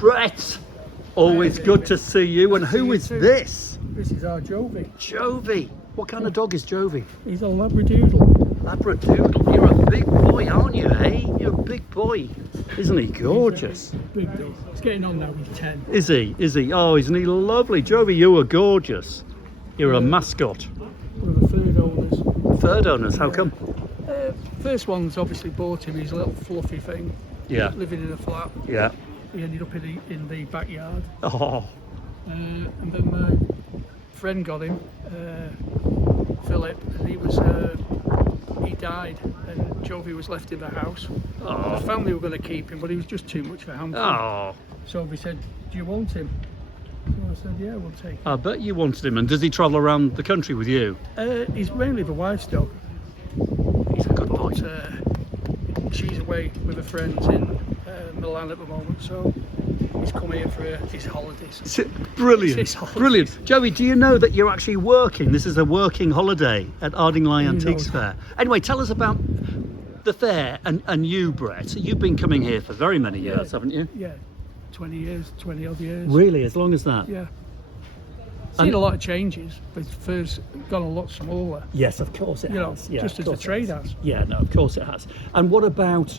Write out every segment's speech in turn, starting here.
Brett, always good to see you. And who is this? This is our Jovi. Jovi. What kind of dog is Jovi? He's a Labradoodle. Labradoodle. You're a big boy, aren't you, eh? You're a big boy. Isn't he gorgeous? Big dog. He's getting on now, he's 10. Is he? Is he? Oh, isn't he lovely? Jovi, you are gorgeous. You're a mascot. One of the third owners. Third owners, how come? First one's obviously bought him, he's a little fluffy thing. Yeah. Living in a flat. Yeah. He ended up in the backyard. Oh. And then my friend got him, Philip, and he died, and Jovi was left in the house. Oh. The family were going to keep him, but he was just too much for Hampton. Oh. So we said, do you want him? So I said, yeah, we'll take him. I bet you wanted him. And does he travel around the country with you? He's mainly the wife's dog. He's a good boy. But she's away with her friends in Milan at the moment, so he's come here for his holidays. Brilliant, His holidays. brilliant. Joey, do you know that you're actually working? This is a working holiday at Ardingly Who Antiques knows? Fair. Anyway, tell us about the fair and you, Brett. You've been coming here for very many years, haven't you? Yeah, 20 years, 20 odd years. Really, as long as that? Yeah. Seen a lot of changes, but first gone a lot smaller. Yes, of course it You know, has. Yeah, just of as the course it trade has. Yeah, no, of course it has. And what about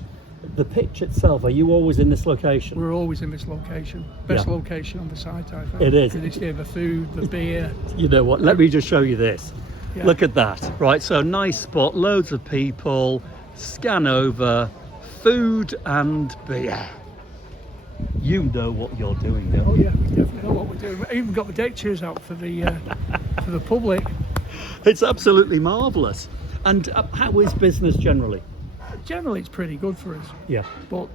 the pitch itself? Are you always in this location? We're always in this location. Best Yeah. location on the site, I think. It is. Because it's near the food, the beer. You know what, let me just show you this. Yeah. Look at that. Right, so nice spot, loads of people, scan over, food and beer. You know what you're doing, Oh don't you? yeah, we definitely know what we're doing. We even got the deck chairs out for the for the public. It's absolutely marvellous. And how is business generally? Generally, it's pretty good for us, Yeah. but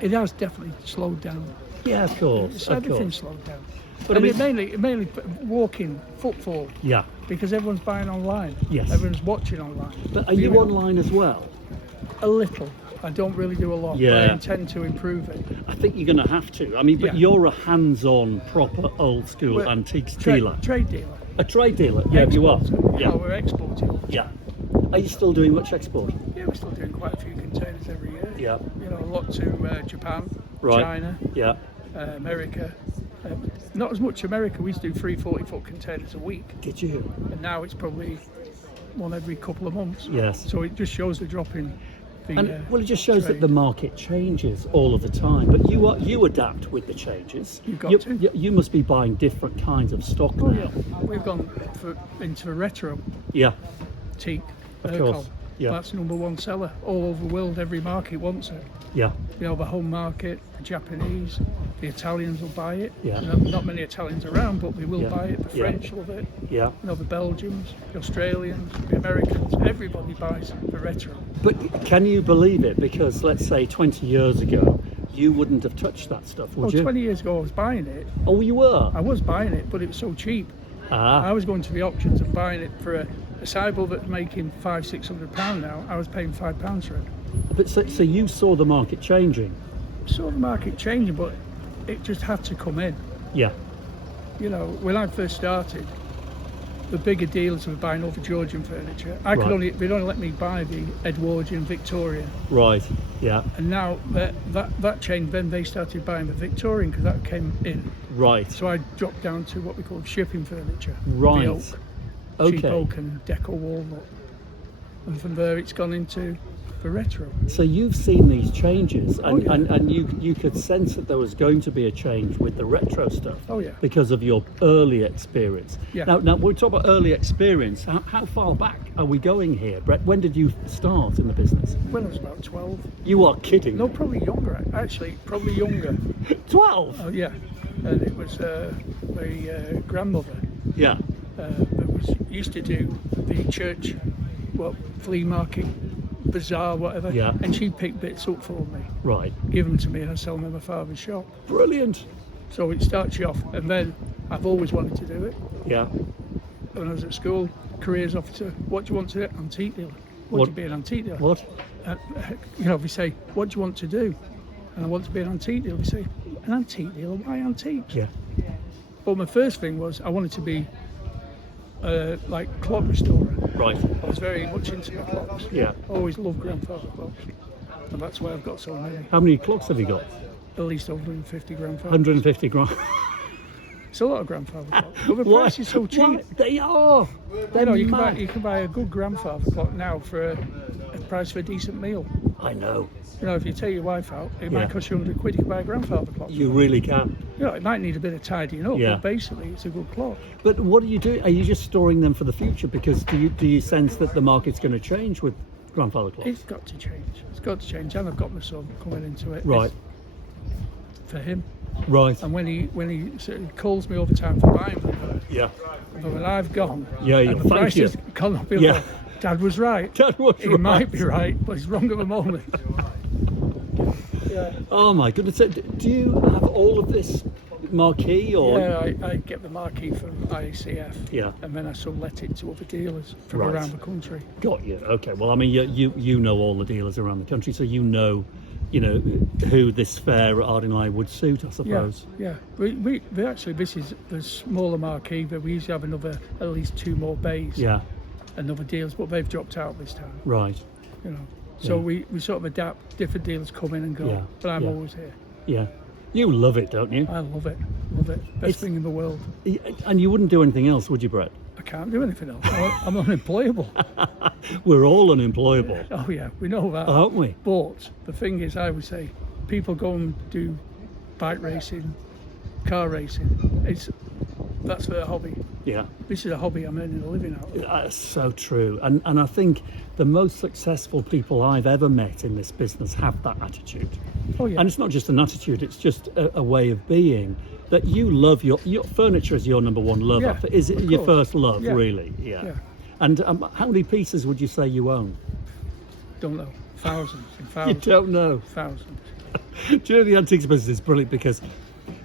it has definitely slowed down. Yeah, of course. Of Everything's course. slowed down. But I And mean- it mainly walking footfall, Yeah. because everyone's buying online. Yes. Everyone's watching online. But are you Viewing online as well? A little. I don't really do a lot, but Yeah. I intend to improve it. I think you're going to have to. I mean, but Yeah. you're a hands-on, proper, old-school We're antiques dealer. Trade dealer. A trade dealer? Yeah, you are. Exporter. Yeah. No, we're exporting. Yeah. Are you still doing much export? Yeah, we're still doing quite a few containers every year. Yeah. You know, a lot to Japan, Right. China, Yeah. America. Not as much America. We used to do 3 40-foot containers a week, Did you? and now it's probably one every couple of months. Yes. So it just shows the drop in the. And well, it just shows that trade. the market changes all of the time. But you adapt with the changes. You've got to. You must be buying different kinds of stock Oh now. yeah, we've gone into a retro Yeah. teak. Of Urkel. course, yeah. That's #1 seller all over the world. Every market wants it. Yeah. You know, the home market, the Japanese, the Italians will buy it. Yeah. Not many Italians around, but we will Yeah. buy it. The Yeah. French love it. Yeah. You know, the Belgians, the Australians, the Americans, everybody buys the retro. But can you believe it? Because let's say 20 years ago, you wouldn't have touched that stuff, would you? 20 years ago I was buying it. Oh, you were? I was buying it, but it was so cheap. I Ah. was going to the auctions and buying it for a cycle that's making £500–600 now. I was paying £5 for it. But so you saw the market changing? Saw the market changing, but it just had to come in. Yeah. You know, when I first started, the bigger dealers were buying all the Georgian furniture. They'd only let me buy the Edwardian Victorian. Right. Yeah. And now that changed, then they started buying the Victorian because that came in. Right. So I dropped down to what we call shipping furniture. Right. The oak, cheap Okay. oak and deco walnut. And from there it's gone into the retro. So you've seen these changes, and, Oh, yeah. and you could sense that there was going to be a change with the retro stuff. Oh, yeah. Because of your early experience. Yeah. Now when we talk about early experience, how far back are we going here, Brett? When did you start in the business? When I was about 12. You are kidding. No, probably younger, actually, probably younger. 12. Oh yeah, and it was my grandmother Yeah. that used to do the church, flea market, bazaar, whatever. Yeah. And she'd pick bits up for me, Right. give them to me, and I sell them in my father's shop. Brilliant. So it starts you off, and then I've always wanted to do it. Yeah. When I was at school, careers officer. What do you want to do? Antique dealer. What- Do you be an antique dealer? What? You know, we say, what do you want to do? And I want to be an antique dealer. We say, an antique dealer? Why antiques? Yeah. But my first thing was I wanted to be like clock restorer. Right. I was very much into my clocks. Yeah. Always loved grandfather clocks, and that's why I've got so many. How many clocks have you got? at least 150 grandfathers. 150 grand. It's a lot of grandfather clocks. But the Why? price is so cheap. Why? They are. They're You know, mad. you can buy a good grandfather clock now for a price of a decent meal. I know. You know, if you take your wife out, it Yeah. might cost you 100 quid. You can buy a grandfather clock. You really can. You know, it might need a bit of tidying up, Yeah. but basically it's a good clock. But what do you do? Are you just storing them for the future? Because do you sense that the market's going to change with grandfather clocks? It's got to change. It's got to change. And I've got my son coming into it. Right. It's for him. Right. And when he sort of calls me all the time for buying them, Yeah. but when I've gone, Yeah, and the thank price you. has gone up, he'll Yeah. go, Dad was right. That was He right. might be right, but he's wrong at the moment. Yeah. Oh my goodness! So do you have all of this marquee or? Yeah, I get the marquee from IACF, Yeah. and then I sublet it to other dealers from Right. around the country. Got you. Okay. Well, I mean, you know all the dealers around the country, so you know who this fair at Ardingly would suit, I suppose. Yeah. We actually, this is the smaller marquee, but we usually have at least 2 more bays. Yeah. And other dealers, but they've dropped out this time. Right. You know, so Yeah. we sort of adapt. Different dealers come in and go, Yeah, but I'm yeah. always here. Yeah. You love it, don't you? I love it. Love it. Best It's- thing in the world. And you wouldn't do anything else, would you, Brett? I can't do anything else. I'm unemployable. We're all unemployable, Oh yeah, we know that. aren't we? But the thing is, I would say, people go and do bike racing, car racing. That's their hobby. Yeah. This is a hobby I'm earning a living out of. That's so true. And I think the most successful people I've ever met in this business have that attitude. Oh yeah. And it's not just an attitude, it's just a way of being. That you love your furniture is your number one love. Yeah, Is it of your course. first love, Yeah. really? Yeah. Yeah. And how many pieces would you say you own? Don't know. Thousands and You thousands. don't know. Thousands. Do you know the antiques business is brilliant because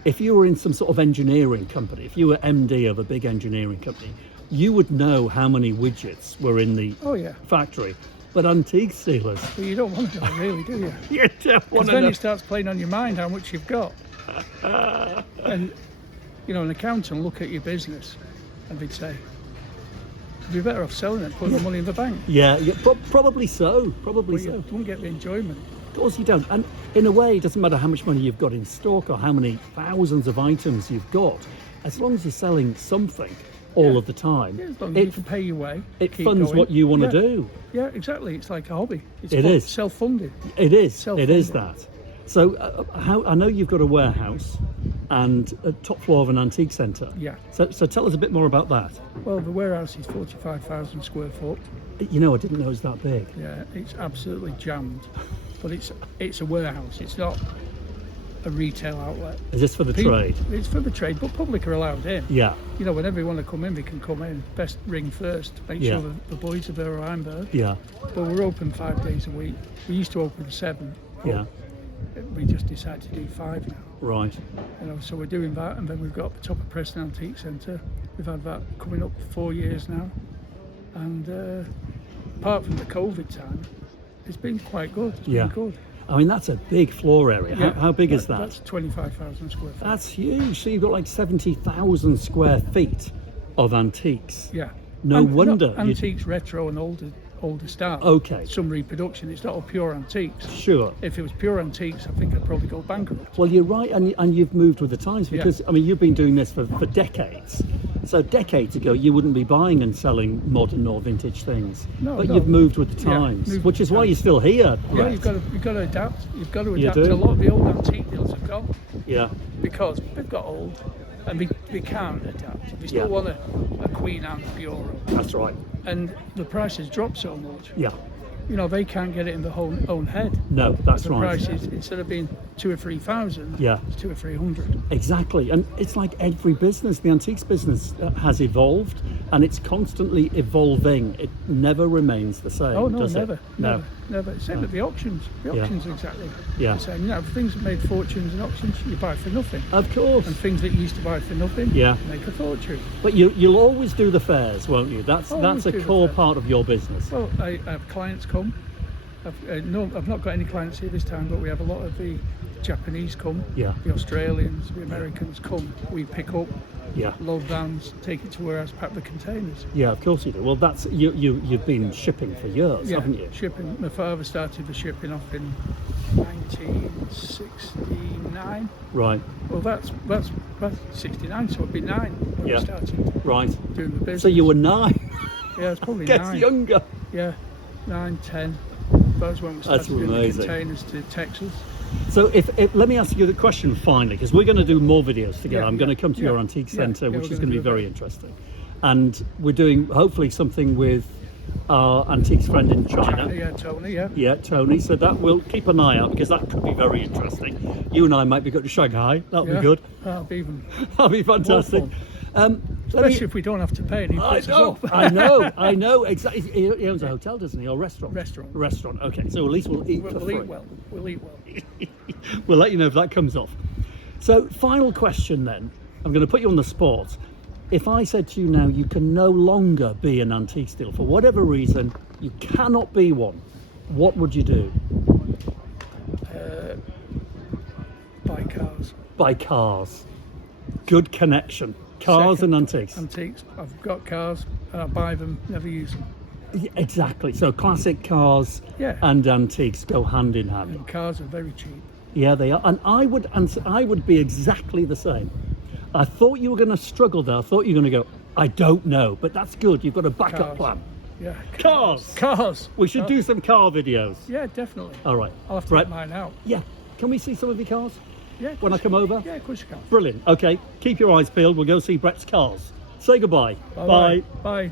if you were in some sort of engineering company, if you were MD of a big engineering company, you would know how many widgets were in the Oh yeah. factory. But antique dealers, But you don't want to know, really, do you? you don't Because want to then know. it starts playing on your mind how much you've got. And, you know, an accountant look at your business and they'd say, you'd be better off selling it, putting the money in the bank. Yeah, probably so. Probably But so. you don't get the enjoyment. Of course you don't. And in a way, it doesn't matter how much money you've got in stock or how many thousands of items you've got. As long as you're selling something all Yeah. of the time, Yeah, as long as you it, can pay your way. it keep funds going. what you want to Yeah. do. Yeah, exactly. It's like a hobby. It's It is. self-funded. It is. It Self-funded. is that. So how I know you've got a warehouse and a top floor of an antique centre. Yeah. So tell us a bit more about that. Well, the warehouse is 45,000 square foot. You know, I didn't know it was that big. Yeah, it's absolutely jammed. But it's a warehouse. It's not a retail outlet. Is this for the People- trade? It's for the trade, but public are allowed in. Yeah. You know, whenever you want to come in, they can come in. Best ring first. Make Yeah. sure the boys are there or I'm there. Yeah. But we're open 5 days a week. We used to open 7. but Yeah. We just decided to do 5 now. Right. You know, so we're doing that, and then we've got the top of Preston Antique Centre. We've had that coming up 4 years now, and apart from the COVID time, it's been quite good. It's Yeah. been good. I mean, that's a big floor area. Yeah, How big is that? That's 25,000 square feet. That's huge. So you've got like 70,000 square feet of antiques. Yeah. No And wonder. not antiques, retro, and older style. Okay. Some reproduction. It's not all pure antiques. Sure. If it was pure antiques, I think I'd probably go bankrupt. Well, you're right, and you've moved with the times because, I mean, you've been doing this for decades. So decades ago, you wouldn't be buying and selling modern or vintage things. No, but no. you've moved with the Yeah, times, moved which with is the why you're times. still here. Yeah, Brett. you've got to adapt. You've got to You adapt do. to a lot of the old antique dealers have gone Yeah. because they've got old and they can't adapt. They still Yeah. want a Queen Anne bureau, That's right. and the prices drop so much. Yeah. You know, they can't get it in their own head. No, that's The right. prices, instead of being 2,000 or 3,000, Yeah. it's 200 or 300. Exactly, and it's like every business. The antiques business has evolved, and it's constantly evolving. It never remains the same. Oh no, does never, it? never, never. Same with the auctions. The Yeah. auctions are exactly Yeah. the same. You know, things that made fortunes in auctions, you buy for nothing. Of course. And things that you used to buy for nothing, Yeah. make a fortune. But you'll always do the fairs, won't you? That's Always a do the core fairs. part of your business. Well, I have clients come. I've not got any clients here this time, but we have a lot of the Japanese come, Yeah. the Australians, the Americans come. We pick up, Yeah. load vans, take it to warehouse, pack the containers. Yeah, of course you do. Well, that's you've been shipping for years, haven't you? Shipping. My father started the shipping off in 1969. 69. Right. Well, that's 69, so it'd be 9 when Yeah. we started Right. doing the business. So you were 9. Yeah, it's probably Gets 9. younger. Yeah, 9, 10. That was when we started That's doing the amazing. containers to Texas. So if let me ask you the question finally, because we're going to do more videos together. Yeah, I'm going to come to your yeah, antique yeah, centre, yeah, which we're is gonna going to be do very that. interesting. And we're doing hopefully something with our antiques friend in China. Yeah, Tony, yeah. Yeah, Tony. So that we'll keep an eye out, because that could be very interesting. You and I might be going to Shanghai. That'll be Yeah, good. That'll be even That'll be fantastic. fun. Especially if we don't have to pay and he I puts know, us off. I know. Exactly. He owns a hotel, doesn't he, or restaurant? Restaurant. Okay, so at least we'll eat for We'll free. eat well. We'll eat well. We'll let you know if that comes off. So, final question then. I'm going to put you on the spot. If I said to you now, you can no longer be an antique dealer for whatever reason, you cannot be one, what would you do? Buy cars. Buy cars. Good connection. Cars Second, and antiques. Antiques. I've got cars and I buy them, never use them. Yeah, exactly. So classic cars Yeah. and antiques go hand in hand. And cars are very cheap. Yeah, they are. And I would be exactly the same. I thought you were going to struggle there. I thought you were going to go, I don't know. But that's good. You've got a backup Cars. plan. Yeah. Cars. Cars. We should do some car videos. Yeah, definitely. All right. I'll have to Right. get mine out. Yeah. Can we see some of your cars Yeah. when I come over? Yeah, of course you can. Brilliant. Okay. Keep your eyes peeled. We'll go see Brett's cars. Say goodbye. Bye. Bye.